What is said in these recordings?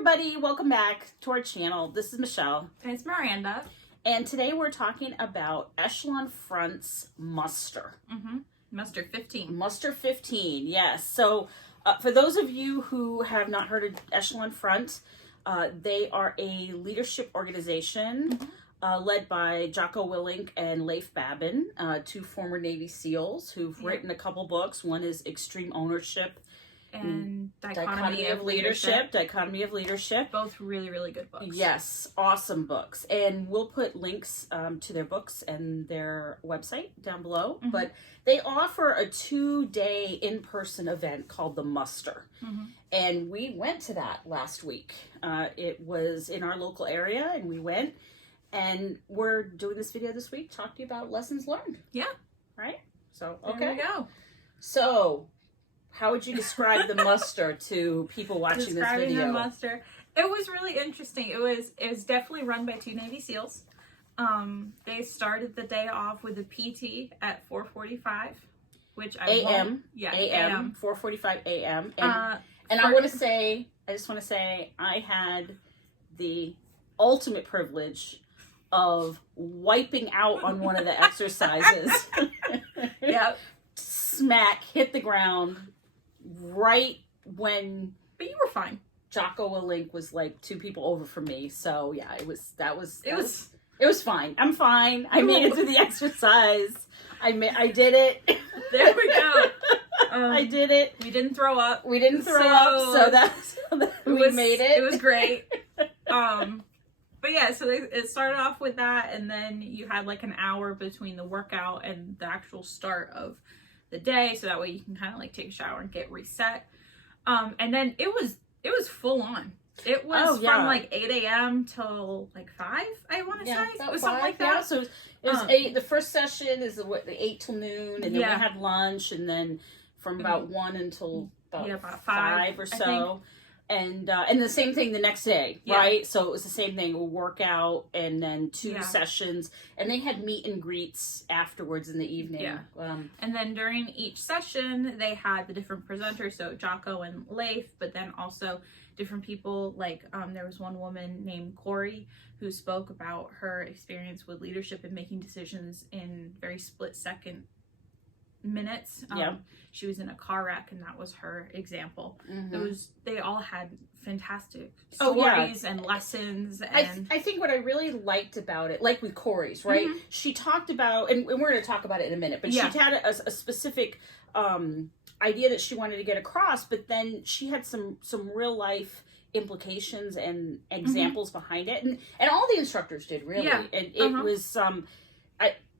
everybody, welcome back to our channel. This is Michelle. And it's Miranda. And today we're talking about Echelon Front's muster. Muster 15. Muster 15, yes. So for those of you who have not heard of Echelon Front, they are a leadership organization led by Jocko Willink and Leif Babin, two former Navy SEALs who've written a couple books. One is Extreme Ownership And Dichotomy of Leadership. Dichotomy of Leadership. Both really, really good books. Yes, awesome books. And we'll put links to their books and their website down below. But they offer a 2-day in-person event called The Muster. And we went to that last week. It was in our local area, and we went. And we're doing this video this week, talk to you about lessons learned. Yeah. Right? So, There okay. we go. So, how would you describe the muster to people watching this Describing video? the muster. It was really interesting. It was definitely run by two Navy SEALs. They started the day off with a PT at 4:45, which I A.M. Yeah, A.M. 4:45 a.m. And and I just want to say, I had the ultimate privilege of wiping out on one of the exercises. Yeah. Smack, hit the ground right when. But you were fine. Jocko Willink was like 2 people over from me, so yeah, it was fine. I'm fine. I made it through the exercise. I did it. There we go. I did it. We didn't throw up. We didn't throw up, so we made it. It was great. But yeah, so it started off with that, and then you had like an hour between the workout and the actual start of the day, so that way you can kind of like take a shower and get reset. And then it was full on. It was from like 8 a.m. till like 5, I want to say. It was something like that. Yeah, so it was 8. The first session is the 8 till noon, and then we had lunch, and then from about 1 until about 5 or so. And the same thing the next day, right? So it was the same thing, a workout and then 2 sessions. And they had meet and greets afterwards in the evening. Yeah. And then during each session, they had the different presenters, so Jocko and Leif, but then also different people. Like there was one woman named Corey who spoke about her experience with leadership and making decisions in very split-second minutes. She was in a car wreck, and that was her example. They all had fantastic stories and lessons. And I think what I really liked about it, like with Corey's, right? She talked about, and we're going to talk about it in a minute, but she had a specific idea that she wanted to get across, but then she had some real life implications and examples behind it, and all the instructors did, really. And it was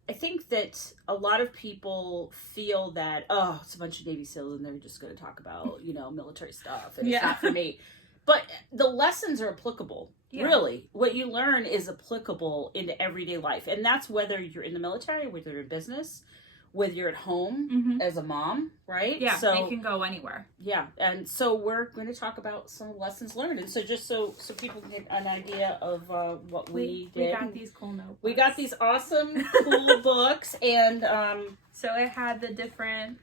I think that a lot of people feel that, it's a bunch of Navy SEALs and they're just going to talk about, military stuff, and it's not for me. But the lessons are applicable, really. What you learn is applicable into everyday life. And that's whether you're in the military, whether you're in business, whether you're at home as a mom, right? Yeah, so it can go anywhere. Yeah, and so we're going to talk about some lessons learned. And so just so people can get an idea of what we did. We got these cool notebooks. We got these awesome, cool books. And so it had the different,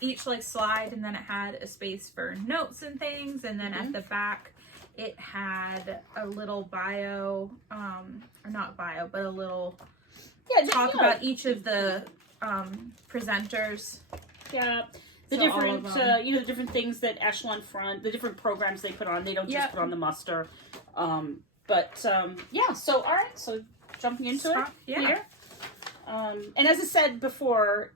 each like slide, and then it had a space for notes and things. And then at the back, it had a little bio, or not bio, but a little talk about each of the presenters. The different the different things that Echelon Front, the different programs they put on. They don't just put on the muster. So all right, so jumping into it here. And as I said before,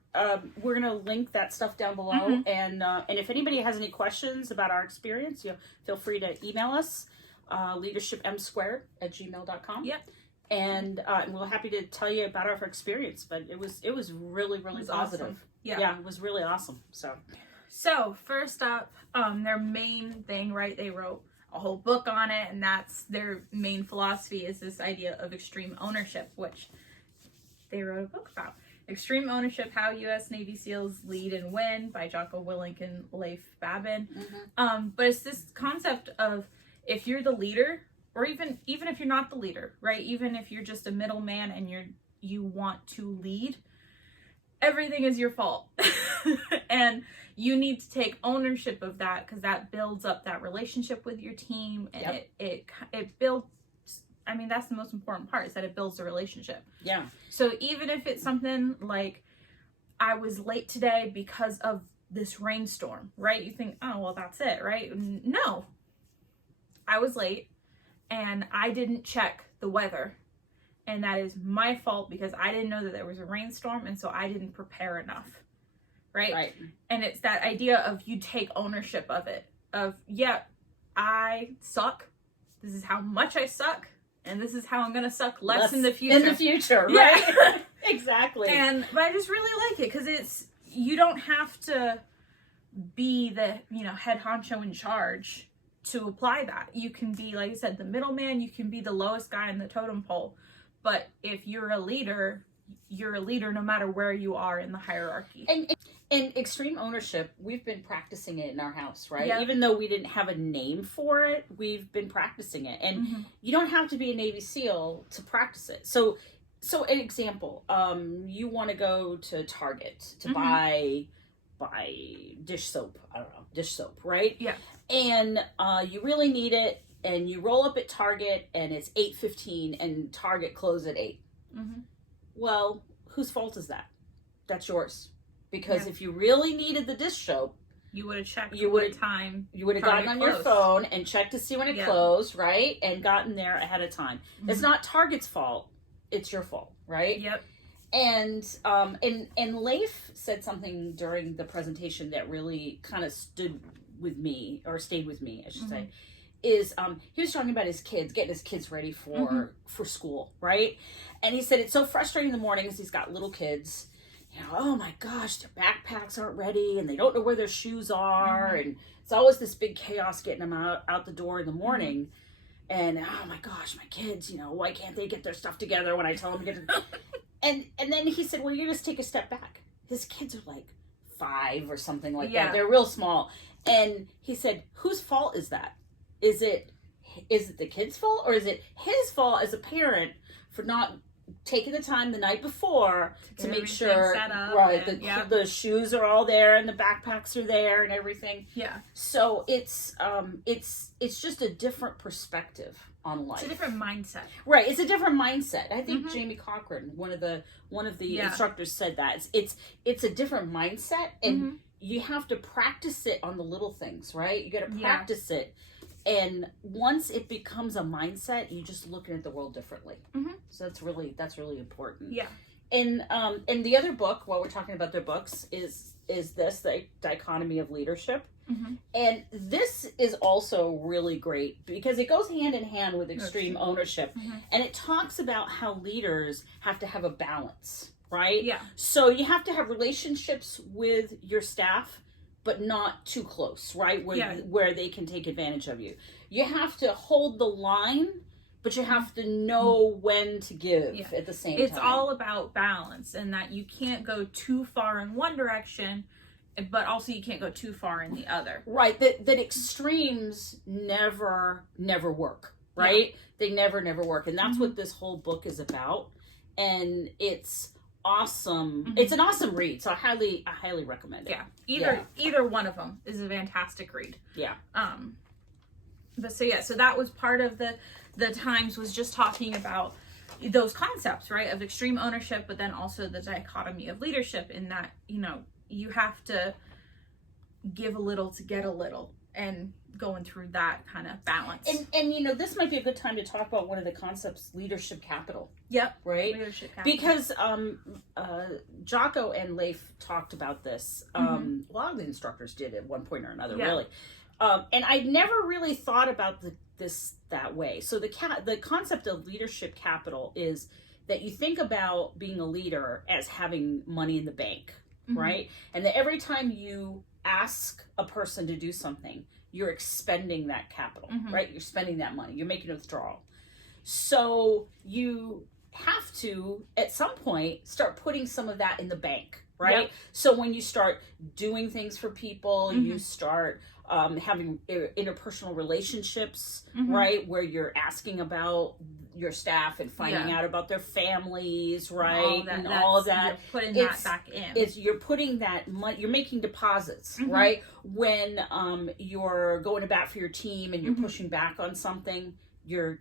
we're gonna link that stuff down below, and if anybody has any questions about our experience, feel free to email us, leadershipm2@gmail.com. And we're happy to tell you about our experience. But it was really, really positive. Awesome. Yeah, it was really awesome. So first up, their main thing, right? They wrote a whole book on it, and that's their main philosophy, is this idea of extreme ownership, which they wrote a book about. Extreme Ownership: How U.S. Navy SEALs Lead and Win by Jocko Willink and Leif Babin. But it's this concept of, if you're the leader, or even if you're not the leader, right? Even if you're just a middleman and you want to lead, everything is your fault. And you need to take ownership of that, because that builds up that relationship with your team, and it builds. I mean, that's the most important part, is that it builds the relationship. Yeah. So even if it's something like, I was late today because of this rainstorm, right? You think, oh, well, that's it, right? No. I was late and I didn't check the weather. And that is my fault, because I didn't know that there was a rainstorm, and so I didn't prepare enough. Right? And it's that idea of, you take ownership of it. Of, yeah, I suck. This is how much I suck. And this is how I'm going to suck less in the future. In the future, right? Yeah. Exactly. But I just really like it, because you don't have to be the, head honcho in charge to apply that. You can be, like I said, the middleman. You can be the lowest guy in the totem pole. But if you're a leader no matter where you are in the hierarchy. And extreme ownership, we've been practicing it in our house, right? Yep. Even though we didn't have a name for it, we've been practicing it. And you don't have to be a Navy SEAL to practice it. So an example, you want to go to Target to buy dish soap. I don't know, dish soap, right? Yeah. And you really need it, and you roll up at Target, and it's 8:15, and Target closes at 8. Well, whose fault is that? That's yours. Because if you really needed the dish soap, you would have checked time. You would have gotten on your phone and checked to see when it closed, right? And gotten there ahead of time. It's not Target's fault. It's your fault, right? Yep. And Leif said something during the presentation that really kind of stayed with me, I should say. Is he was talking about his kids, getting his kids ready for school, right? And he said it's so frustrating in the mornings. He's got little kids. Oh my gosh, their backpacks aren't ready, and they don't know where their shoes are, and it's always this big chaos getting them out the door in the morning. And oh my gosh, my kids, why can't they get their stuff together when I tell them to get it? and then he said, well, you just take a step back. His kids are like 5 or something like that. They're real small. And he said, whose fault is that? Is it the kid's fault, or is it his fault as a parent for not taking the time the night before to make sure the shoes are all there and the backpacks are there and everything? Yeah. So it's just a different perspective on life. It's a different mindset. Right. It's a different mindset. I think Jamie Cochran, one of the instructors, said that it's a different mindset, and you have to practice it on the little things, right? You got to practice it. And once it becomes a mindset, you just looking at the world differently. So that's really important. Yeah. And the other book, while we're talking about their books, is the Dichotomy of Leadership. And this is also really great because it goes hand in hand with extreme ownership. And it talks about how leaders have to have a balance, right? Yeah. So you have to have relationships with your staff, but not too close, right? Where they can take advantage of you. You have to hold the line, but you have to know when to give at the same time. It's all about balance, and that you can't go too far in one direction, but also you can't go too far in the other. Right. That extremes never work, right? Yeah. They never work. And that's what this whole book is about. And it's awesome. It's an awesome read, so I highly recommend it. Either one of them is a fantastic read. But so that was part of the Times, was just talking about those concepts, right, of extreme ownership, but then also the dichotomy of leadership, in that you have to give a little to get a little, and going through that kind of balance. And this might be a good time to talk about one of the concepts, leadership capital. Yep. Right? Leadership capital. Because Jocko and Leif talked about this. A lot of the instructors did at one point or another, really. And I never really thought about this that way. So the concept of leadership capital is that you think about being a leader as having money in the bank, right? And that every time you ask a person to do something, you're expending that capital, right? You're spending that money. You're making a withdrawal. So you have to, at some point, start putting some of that in the bank, right? Yep. So when you start doing things for people, you start having interpersonal relationships, right? Where you're asking about your staff and finding out about their families, right? All of that. You're putting that back in. You're putting that money, you're making deposits, right? When you're going to bat for your team and you're pushing back on something, you're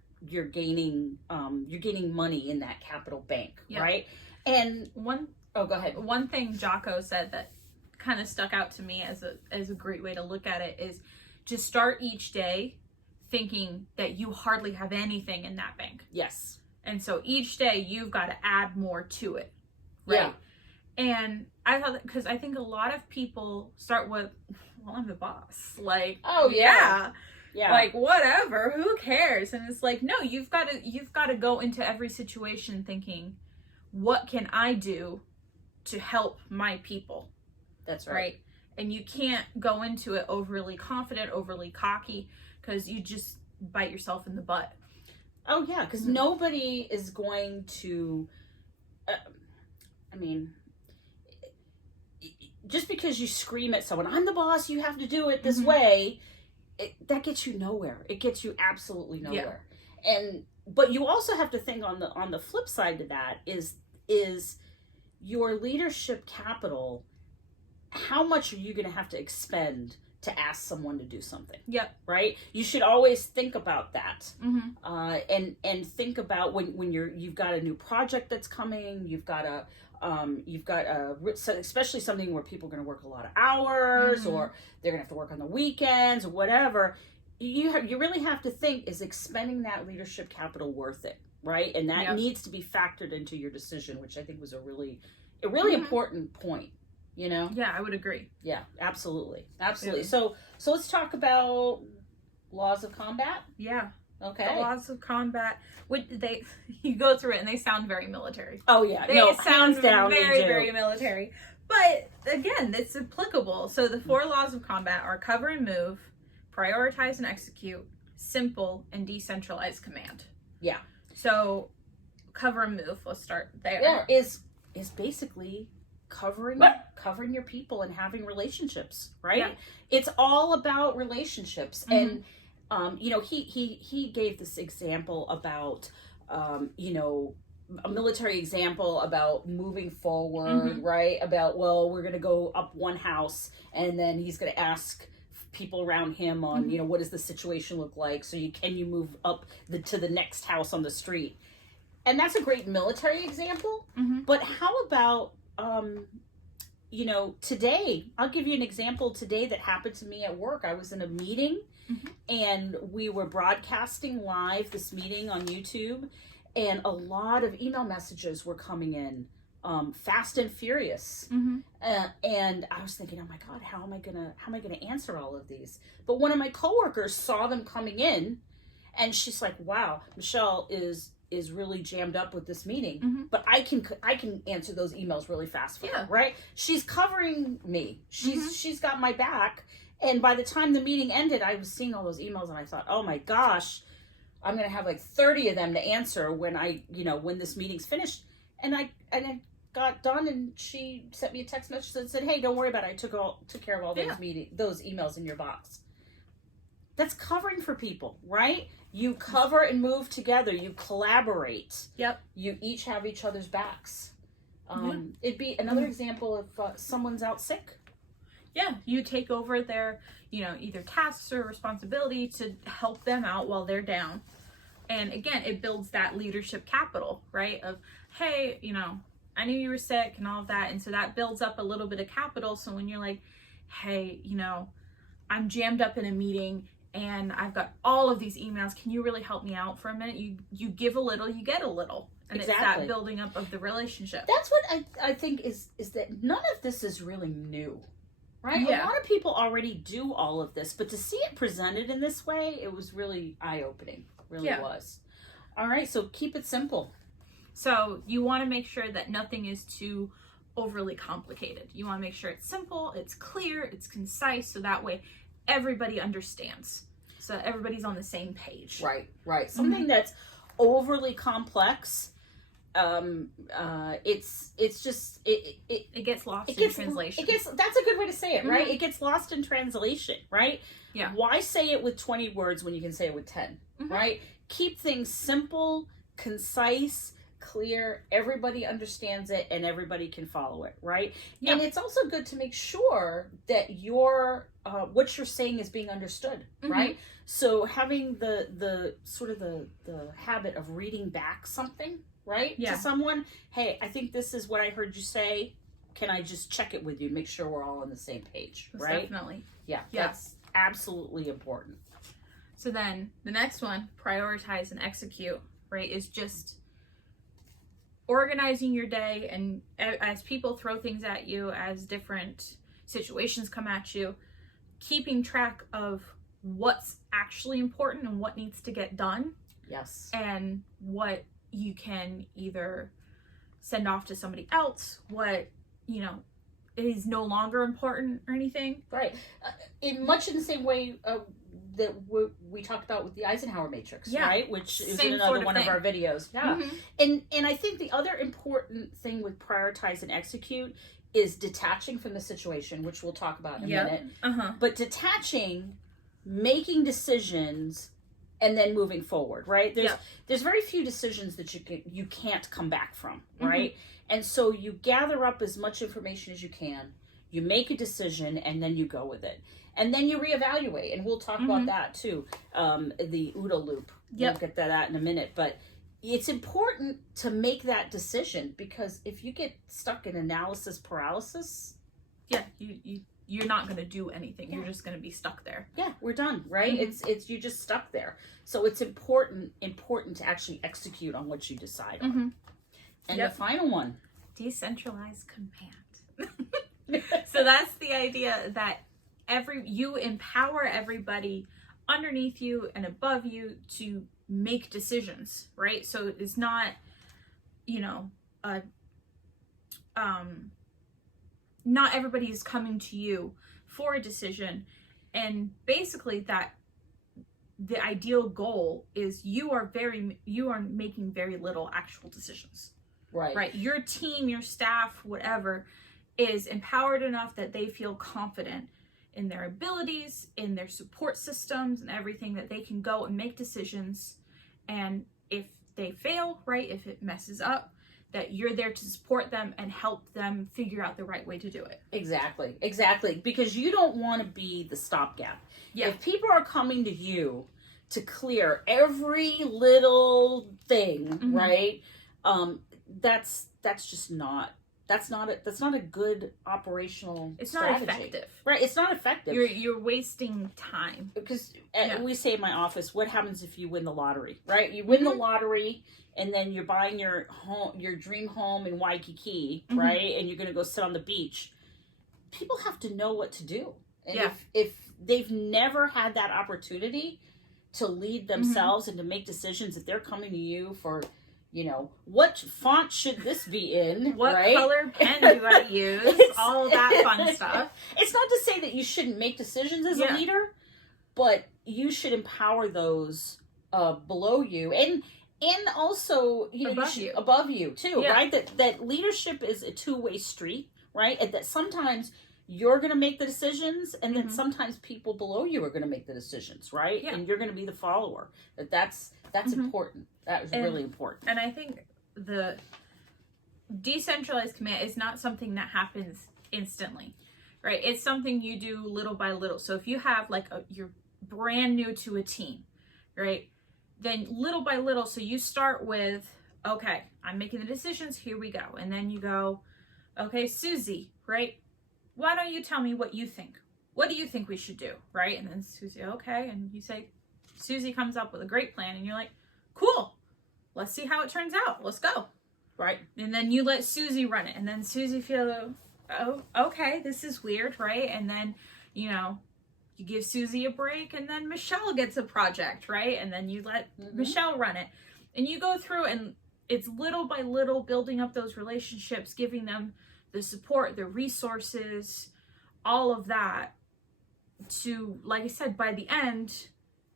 gaining money in that capital bank, right? And go ahead. One thing Jocko said that kind of stuck out to me as a great way to look at it is just start each day thinking that you hardly have anything in that bank. Yes. And so each day you've got to add more to it, right? Yeah. And I thought, because I think a lot of people start with, well, I'm the boss. Like, oh yeah. Like, whatever, who cares? And it's like, no, you've got to go into every situation thinking, what can I do to help my people? That's right. And you can't go into it overly confident, overly cocky, because you just bite yourself in the butt. Oh yeah, because nobody is going to, just because you scream at someone, I'm the boss, you have to do it this way, that gets you nowhere. It gets you absolutely nowhere. Yeah. But you also have to think on the flip side to that is your leadership capital. How much are you going to have to expend to ask someone to do something? Yep. Right. You should always think about that, and think about when you've got a new project that's coming. You've got especially something where people are going to work a lot of hours, or they're going to have to work on the weekends or whatever. You really have to think: is expending that leadership capital worth it? Right, and that needs to be factored into your decision, which I think was a really important point. You know? Yeah, I would agree. Yeah, absolutely. Yeah. So let's talk about laws of combat. Yeah. Okay. The laws of combat. You go through it and they sound very military. Oh yeah. They sound very, very military. But again, it's applicable. So the 4 laws of combat are cover and move, prioritize and execute, simple, and decentralized command. Yeah. So cover and move, let's start there. Yeah, is basically covering your people and having relationships, right? Yeah. It's all about relationships. And he gave this example about a military example about moving forward, right? About, well, we're going to go up one house and then he's going to ask people around him on, what does the situation look like? So can you move up to the next house on the street? And that's a great military example. But how about today, I'll give you an example today that happened to me at work. I was in a meeting and we were broadcasting live this meeting on YouTube, and a lot of email messages were coming in, fast and furious. And I was thinking, oh my God, how am I gonna answer all of these? But one of my coworkers saw them coming in, and she's like, wow, Michelle is really jammed up with this meeting, but I can answer those emails really fast for her, right? She's covering me. She's got my back. And by the time the meeting ended, I was seeing all those emails and I thought, oh my gosh, I'm going to have like 30 of them to answer when when this meeting's finished. And I got done, and she sent me a text message that said, hey, don't worry about it. I took care of all those emails in your box. That's covering for people, right? You cover and move together. You collaborate. Yep. You each have each other's backs. It'd be another example if someone's out sick. Yeah, you take over their, either tasks or responsibility to help them out while they're down. And again, it builds that leadership capital, right? Of, hey, I knew you were sick and all of that. And so that builds up a little bit of capital. So when you're like, hey, I'm jammed up in a meeting and I've got all of these emails, can you really help me out for a minute? You give a little, you get a little. And it's that building up of the relationship. That's what I think is that none of this is really new, right? Yeah. A lot of people already do all of this, but to see it presented in this way, it was really eye-opening. Really was. All right, so keep it simple. So you want to make sure that nothing is too overly complicated. You want to make sure it's simple, it's clear, it's concise, so that way everybody understands. So everybody's on the same page. Right. Something that's overly complex, it's just it gets lost in translation. That's a good way to say it, right? It gets lost in translation, right? Yeah. Why say it with 20 words when you can say it with 10, right? Keep things simple, concise, clear. Everybody understands it and everybody can follow it, right? Yeah. And it's also good to make sure that your what you're saying is being understood, right? So having the sort of the habit of reading back something, right, to someone, hey, I think this is what I heard you say. Can I just check it with you, make sure we're all on the same page, right? Definitely. Yeah, that's absolutely important. So then the next one, prioritize and execute, right, is just organizing your day, and as people throw things at you, as different situations come at you, keeping track of what's actually important and what needs to get done. Yes. And what you can either send off to somebody else, what, is no longer important or anything. Right. In the same way that we talked about with the Eisenhower matrix, right? Which is in another one of our videos. Yeah. And I think the other important thing with prioritize and execute is detaching from the situation, which we'll talk about in a minute. But detaching, making decisions, and then moving forward, right? There's very few decisions that you can't come back from, right? And so you gather up as much information as you can, you make a decision, and then you go with it. And then you reevaluate, and we'll talk about that too. The OODA Loop. We'll get to that in a minute, but it's important to make that decision, because if you get stuck in analysis paralysis, you're not going to do anything. You're just going to be stuck there. Yeah, we're done, right? It's you're just stuck there. So it's important to actually execute on what you decide on. And the final one, decentralized command. So that's the idea that you empower everybody underneath you and above you to make decisions, right? So it's not, not everybody is coming to you for a decision. And basically that the ideal goal is you are making very little actual decisions. Right. Your team, your staff, whatever, is empowered enough that they feel confident in their abilities, in their support systems, and everything, that they can go and make decisions. And if they fail, right, if it messes up, that you're there to support them and help them figure out the right way to do it. Exactly. Because you don't want to be the stopgap. Yeah. If people are coming to you to clear every little thing, right, that's not a good operational strategy. Not effective. Right, it's not effective. You're wasting time. Because we say in my office, what happens if you win the lottery, right? You win the lottery, and then you're buying your dream home in Waikiki, right? And you're going to go sit on the beach. People have to know what to do. And if they've never had that opportunity to lead themselves and to make decisions, if they're coming to you for, what font should this be in? What right? color pen do I use? All that fun stuff. It's not to say that you shouldn't make decisions as a leader, but you should empower those below you and also above you too, right? That leadership is a two-way street, right? And that sometimes you're going to make the decisions, and then sometimes people below you are going to make the decisions, right? Yeah. And you're going to be the follower. That's important. That was really important. And I think the decentralized command is not something that happens instantly, right? It's something you do little by little. So if you have you're brand new to a team, right? Then little by little, so you start with, okay, I'm making the decisions, here we go. And then you go, okay, Susie, right? Why don't you tell me what you think? What do you think we should do, right? And then Susie, okay. And you say, Susie comes up with a great plan, and you're like, cool, let's see how it turns out. Let's go, right? And then you let Susie run it. And then Susie feels, oh, okay, this is weird, right? And then, you give Susie a break, and then Michelle gets a project, right? And then you let Michelle run it. And you go through, and it's little by little building up those relationships, giving them the support, the resources, all of that to, like I said, by the end,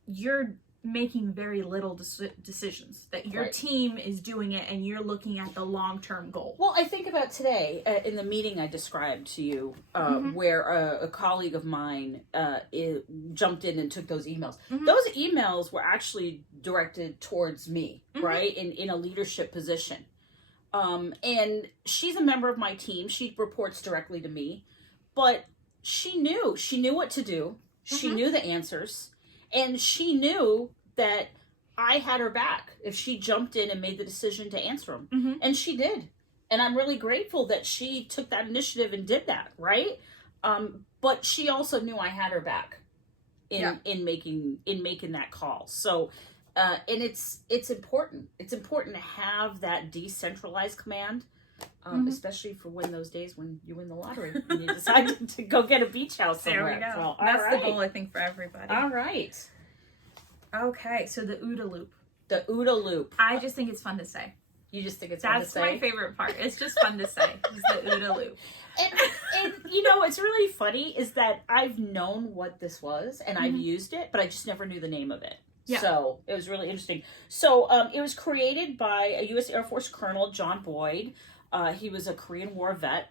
you're making very little decisions, that your team is doing it and you're looking at the long-term goal. Well, I think about today in the meeting I described to you, where a colleague of mine jumped in and took those emails. Those emails were actually directed towards me, right, in a leadership position. And she's a member of my team. She reports directly to me, but she knew what to do. She knew the answers. And she knew that I had her back if she jumped in and made the decision to answer them. And she did. And I'm really grateful that she took that initiative and did that, right? But she also knew I had her back in making that call. So, and it's important. It's important to have that decentralized command, especially for those days when you win the lottery and you decide to go get a beach house somewhere. There we go. So, that's the goal, I think, for everybody. All right. Okay, so the OODA Loop. The OODA Loop. I just think it's fun to say. You just think it's fun to say? That's my favorite part. It's just fun to say. It's the OODA Loop. And you know, what's really funny is that I've known what this was and I've used it, but I just never knew the name of it. Yeah. So it was really interesting. So it was created by a U.S. Air Force Colonel, John Boyd. He was a Korean War vet.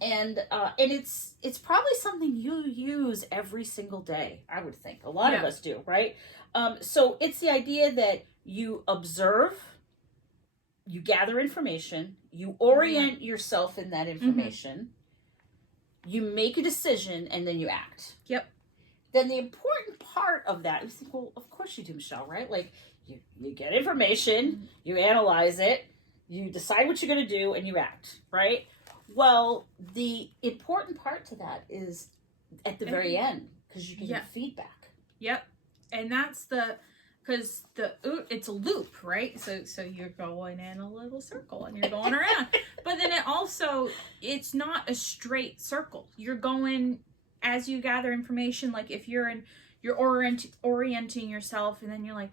And it's probably something you use every single day, I would think. A lot of us do, right? So it's the idea that you observe, you gather information, you orient yourself in that information, you make a decision, and then you act. Yep. Then the important part of that, you think, well, of course you do, Michelle, right? Like, you get information, you analyze it, you decide what you're going to do, and you act, right? Well, the important part to that is at the very end, because you can get feedback. Yep. And that's because it's a loop, right? So you're going in a little circle and you're going around. But then it's not a straight circle. You're going, as you gather information, like if you're orienting yourself and then you're like,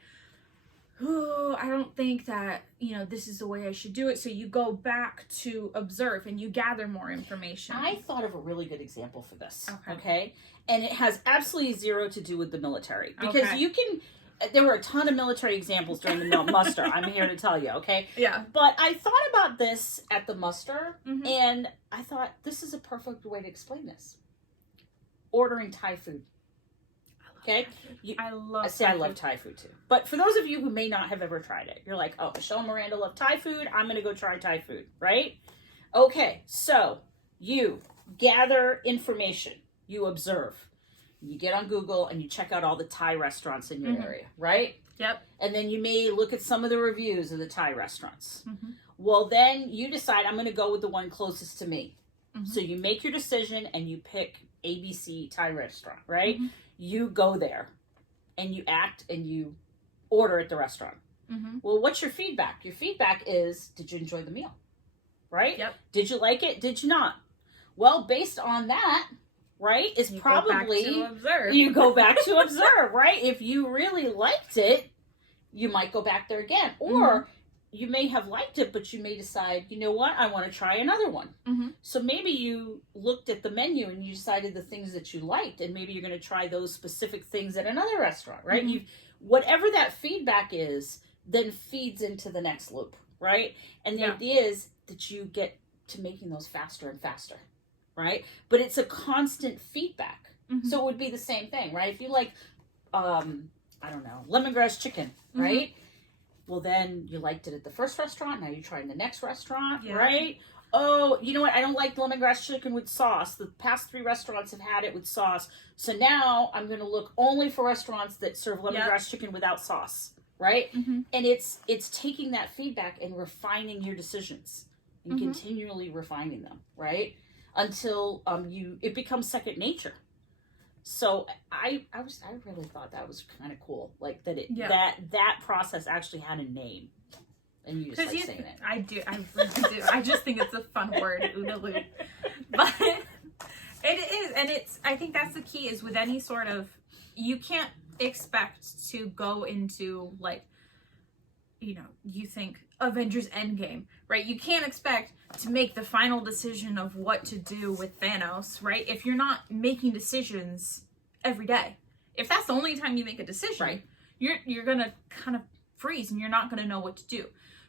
oh, I don't think that, this is the way I should do it. So you go back to observe and you gather more information. I thought of a really good example for this. Okay? And it has absolutely zero to do with the military. Because there were a ton of military examples during the muster. I'm here to tell you, okay? Yeah. But I thought about this at the muster, and I thought, this is a perfect way to explain this. Ordering Thai food. Okay? I love Thai food too. But for those of you who may not have ever tried it, you're like, oh, Michelle and Miranda love Thai food. I'm going to go try Thai food, right? Okay, so you gather information. You observe. You get on Google and you check out all the Thai restaurants in your area, right? Yep. And then you may look at some of the reviews of the Thai restaurants. Well, then you decide, I'm going to go with the one closest to me. So you make your decision and you pick ABC Thai restaurant, right? You go there and you act and you order at the restaurant. Well, what's your feedback? Your feedback is, did you enjoy the meal? Right? Yep. Did you like it? Did you not? Well, based on that, right, is probably you go back to observe, right? If you really liked it, you might go back there again. Or you may have liked it, but you may decide, you know what, I want to try another one. So maybe you looked at the menu and you decided the things that you liked, and maybe you're going to try those specific things at another restaurant, right? Whatever that feedback is, then feeds into the next loop, right? And the idea is that you get to making those faster and faster, right? But it's a constant feedback. So it would be the same thing, right? If you like, I don't know, lemongrass chicken, right? Well, then you liked it at the first restaurant. Now you're trying the next restaurant, right? Oh, you know what? I don't like lemongrass chicken with sauce. The past 3 restaurants have had it with sauce. So now I'm going to look only for restaurants that serve lemongrass chicken without sauce, right? And it's taking that feedback and refining your decisions and continually refining them, right? Until it becomes second nature. So I really thought that was kind of cool, like that that process actually had a name, and you just like saying it. I really do. I just think it's a fun word, OODA Loop, but it is, and I think that's the key is with any sort of, you can't expect to go into like, you think Avengers Endgame, right? You can't expect to make the final decision of what to do with Thanos, right? If you're not making decisions every day. If that's the only time you make a decision, you're going to kind of freeze and you're not going to know what to do.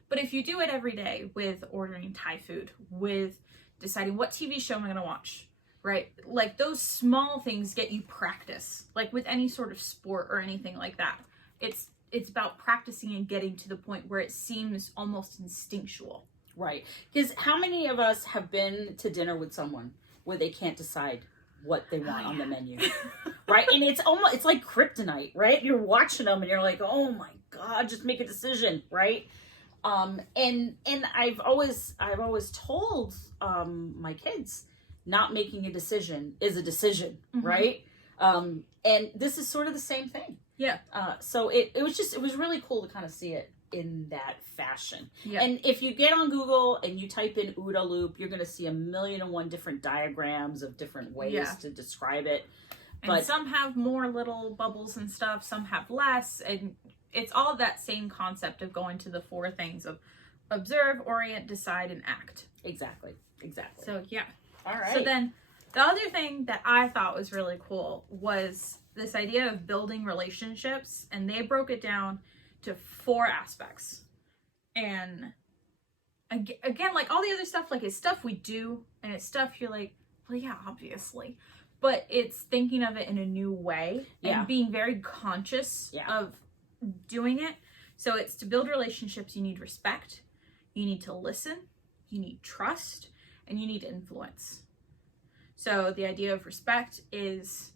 But if you do it every day with ordering Thai food, with deciding what TV show am I going to watch, right? Like those small things get you practice. Like with any sort of sport or anything like that. It's about practicing and getting to the point where it seems almost instinctual. Right. Because how many of us have been to dinner with someone where they can't decide what they want on the menu? Right? And it's like kryptonite, right? You're watching them and you're like, oh my God, just make a decision, right? And I've always told my kids, not making a decision is a decision, right? And this is sort of the same thing. Yeah. So it was really cool to kind of see it in that fashion. Yeah. And if you get on Google and you type in OODA Loop, you're going to see 1,000,001 different diagrams of different ways to describe it. And some have more little bubbles and stuff, some have less, and it's all that same concept of going to the 4 things of observe, orient, decide, and act. Exactly. So yeah. All right. So then the other thing that I thought was really cool was this idea of building relationships, and they broke it down to 4 aspects. And again, like all the other stuff, like it's stuff we do, and it's stuff you're like, well, yeah, obviously. But it's thinking of it in a new way and being very conscious of doing it. So it's to build relationships, you need respect, you need to listen, you need trust, and you need influence. So the idea of respect is,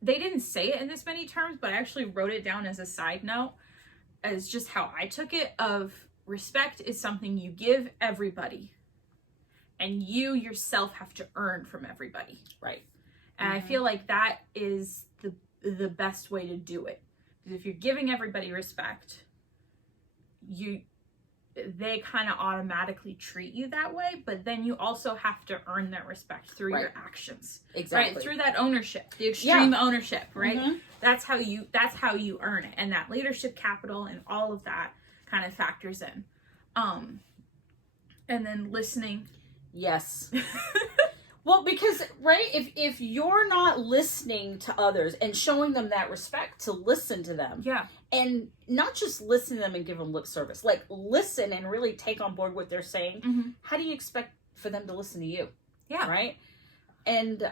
they didn't say it in this many terms, but I actually wrote it down as a side note, as just how I took it, of respect is something you give everybody, and you yourself have to earn from everybody. Right. And I feel like that is the best way to do it. Because if you're giving everybody respect, they kind of automatically treat you that way, but then you also have to earn their respect through your actions. Exactly. Right? Through that ownership, the extreme ownership, right? That's how you earn it. And that leadership capital and all of that kind of factors in. And then listening. Yes. Well, because, right, if you're not listening to others and showing them that respect to listen to them, and not just listen to them and give them lip service, like listen and really take on board what they're saying, how do you expect for them to listen to you? Yeah. Right? And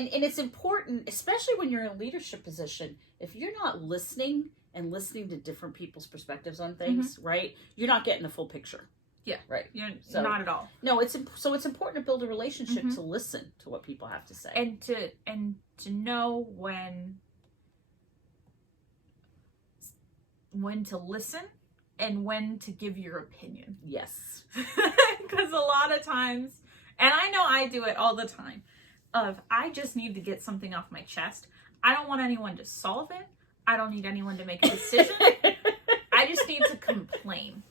it's important, especially when you're in a leadership position, if you're not listening and listening to different people's perspectives on things, right, you're not getting the full picture. Yeah. Right. So, not at all. No, it's important to build a relationship to listen to what people have to say. And to know when to listen and when to give your opinion. Yes. Because a lot of times, and I know I do it all the time, of I just need to get something off my chest. I don't want anyone to solve it. I don't need anyone to make a decision. I just need to complain.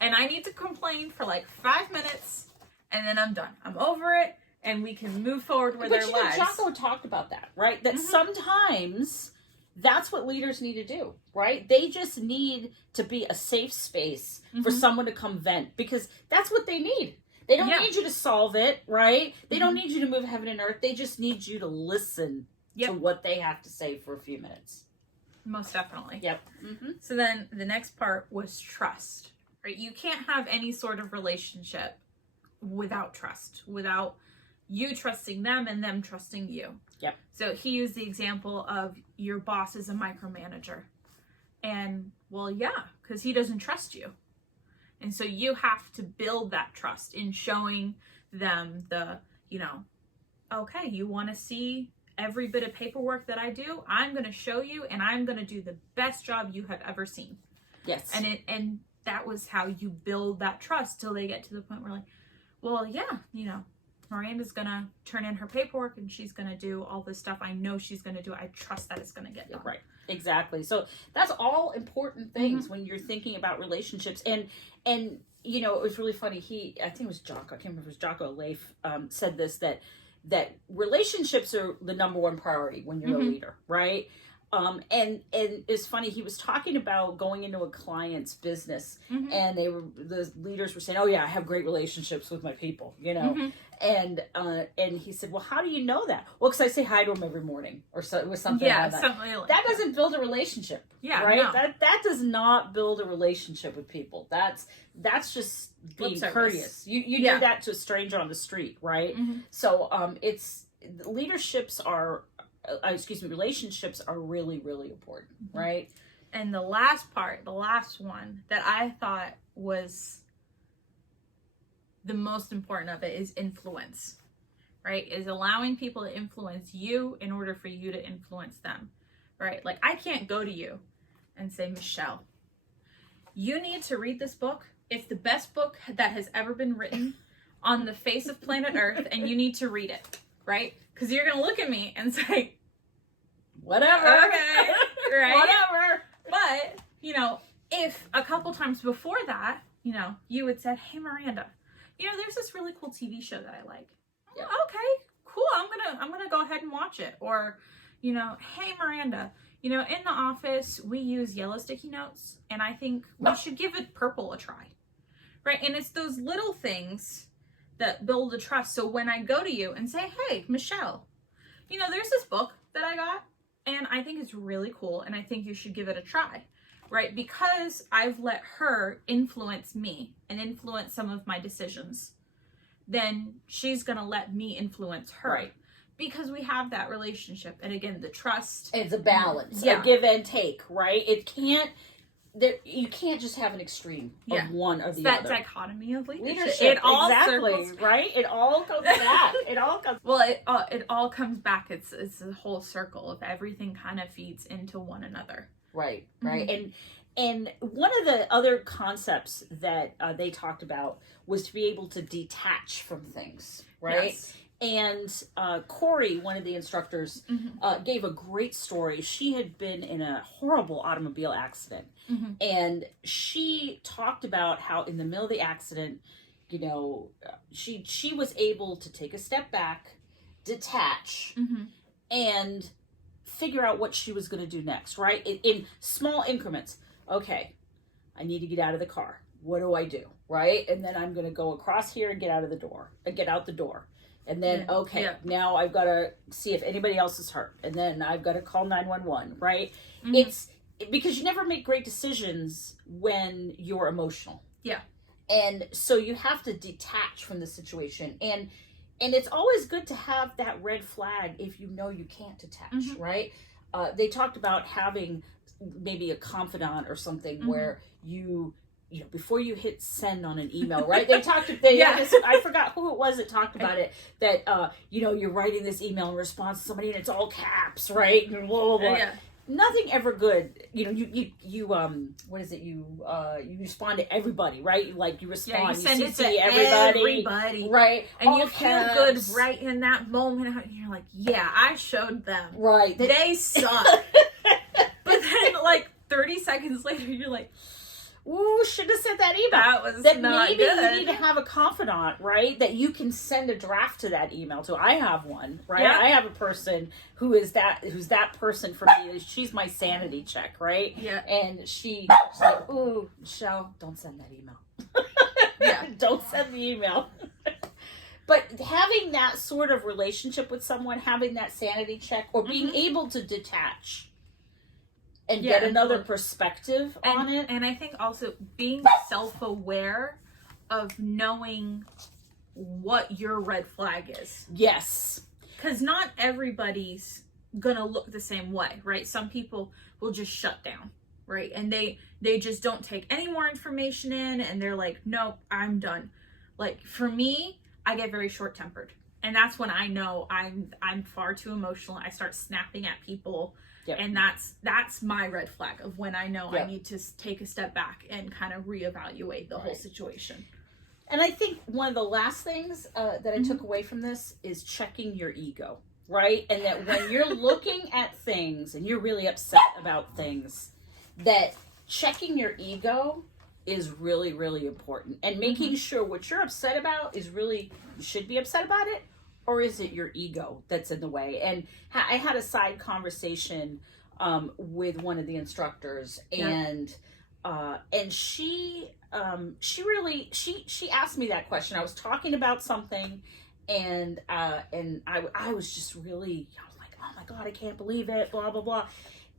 And I need to complain for like 5 minutes, and then I'm done. I'm over it, and we can move forward with our lives. But Jocko talked about that, right? That sometimes that's what leaders need to do, right? They just need to be a safe space for someone to come vent, because that's what they need. They don't need you to solve it, right? They don't need you to move heaven and earth. They just need you to listen to what they have to say for a few minutes. Most definitely. Yep. So then the next part was trust. Right? You can't have any sort of relationship without trust, without you trusting them and them trusting you. Yep. So he used the example of your boss is a micromanager. And, well, yeah, because he doesn't trust you. And so you have to build that trust in showing them okay, you want to see every bit of paperwork that I do? I'm going to show you, and I'm going to do the best job you have ever seen. Yes. And that was how you build that trust till they get to the point where, like, well, yeah, Miranda's gonna turn in her paperwork and she's gonna do all this stuff. I know she's gonna do it. I trust that it's gonna get done. Right. Exactly. So that's all important things when you're thinking about relationships. And it was really funny. I think it was Jocko. I can't remember if it was Jocko or Leif said this, that relationships are the number one priority when you're a leader, right? And it's funny, he was talking about going into a client's business, and the leaders were saying, oh yeah, I have great relationships with my people, you know. And he said, well, how do you know that? Well, because I say hi to them every morning, or so, it was something like that. Something like that doesn't build a relationship. Yeah, right. No. That does not build a relationship with people. That's just being courteous. You do that to a stranger on the street, right? So it's relationships are really, really important, right? And the last one that I thought was the most important of it is influence, right? Is allowing people to influence you in order for you to influence them, right? Like, I can't go to you and say, Michelle, you need to read this book. It's the best book that has ever been written on the face of planet Earth, and you need to read it, right? Because you're going to look at me and say, whatever. Okay, right? Whatever. But, you know, if a couple times before that, you know, you had said, hey, Miranda, you know, there's this really cool TV show that I like. Yeah. Okay, cool. I'm gonna go ahead and watch it. Or, you know, hey, Miranda, you know, in the office, we use yellow sticky notes, and I think we should give it purple a try. Right? And it's those little things that build a trust. So when I go to you and say, hey, Michelle, you know, there's this book that I got, and I think it's really cool, and I think you should give it a try, right? Because I've let her influence me and influence some of my decisions, then she's going to let me influence her. Right. Because we have that relationship. And again, the trust. It's a balance, a give and take, right? You can't just have an extreme of one or the other. That dichotomy of leadership. It all circles, right? It all comes back. Well, it all comes back. It's a whole circle of everything kind of feeds into one another. Right. And one of the other concepts that they talked about was to be able to detach from things, right? Yes. And Corey, one of the instructors, gave a great story. She had been in a horrible automobile accident. And she talked about how in the middle of the accident, you know, she was able to take a step back, detach, and figure out what she was going to do next, right? In small increments. Okay, I need to get out of the car. What do I do, right? And then I'm going to go across here and get out the door. And then, now I've got to see if anybody else is hurt. And then I've got to call 911, right? It's because you never make great decisions when you're emotional. Yeah. And so you have to detach from the situation. And it's always good to have that red flag if you know you can't detach, right? They talked about having maybe a confidant or something where you know, before you hit send on an email, right? I forgot who it was that talked about it, that, you know, you're writing this email in response to somebody and it's all caps, right? And blah, blah, blah. Yeah. Nothing ever good. You know, you what is it? You respond to everybody, right? You respond, you send it to everybody, right? And all you feel good right in that moment. And you're like, yeah, I showed them. Right. They suck. But then, 30 seconds later, you're like, ooh, should have sent that email. That was not maybe good. You need to have a confidant, right? That you can send a draft to that email to. I have one, right? Yeah. I have a person who's that person for me. She's my sanity check, right? Yeah. And she's like, ooh, Michelle, don't send that email. Yeah. Don't send the email. But having that sort of relationship with someone, having that sanity check, or being able to detach and get another perspective on it. And I think also being self-aware of knowing what your red flag is. Yes. Because not everybody's gonna look the same way, right? Some people will just shut down, right? And they just don't take any more information in, and they're like, nope, I'm done. For me, I get very short-tempered. And that's when I know I'm far too emotional. I start snapping at people. Yep. And that's my red flag of when I know I need to take a step back and kind of reevaluate the whole situation. And I think one of the last things that I took away from this is checking your ego, right? And that when you're looking at things and you're really upset about things, that checking your ego is really, really important. And making sure what you're upset about is really, you should be upset about it, or is it your ego that's in the way? And I had a side conversation with one of the instructors, and she really asked me that question. I was talking about something, and I was just really, I was like, oh my God, I can't believe it, blah blah blah.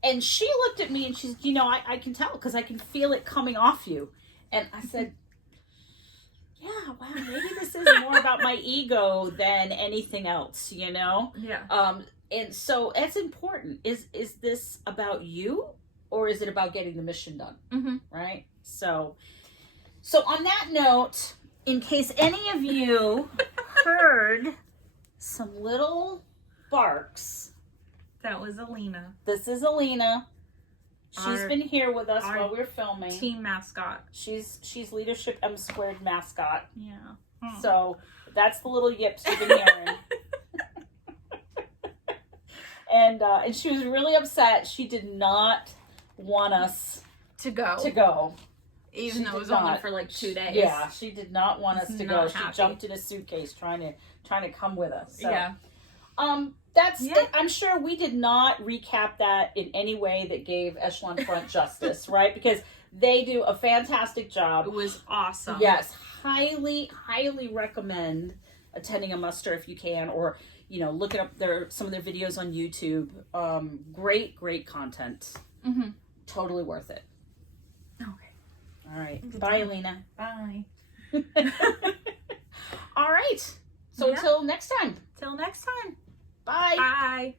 And she looked at me and she's, I can tell because I can feel it coming off you. And I said, yeah, wow, maybe this is more about my ego than anything else, Yeah. And so it's important. Is this about you, or is it about getting the mission done? Mm-hmm. Right? So on that note, in case any of you heard some little barks, that was Alina. this is Alina. She's Our- been here with us while we're filming. Team mascot. She's Leadership M² mascot. Yeah. So that's the little yips you've been hearing. And she was really upset. She did not want us to go. She Even though it was did only not. for like 2 days. Yeah, she did not want us to go. Not She happy. jumped in a suitcase trying to come with us. So, Yeah. That's I'm sure we did not recap that in any way that gave Echelon Front justice, right? Because they do a fantastic job. It was awesome. Yes, highly recommend attending a muster if you can, or looking up some of their videos on YouTube. Great content. Mm-hmm. Totally worth it. Okay. All right. Bye, Alina. Bye. All right. So until next time. Till next time. Bye. Bye.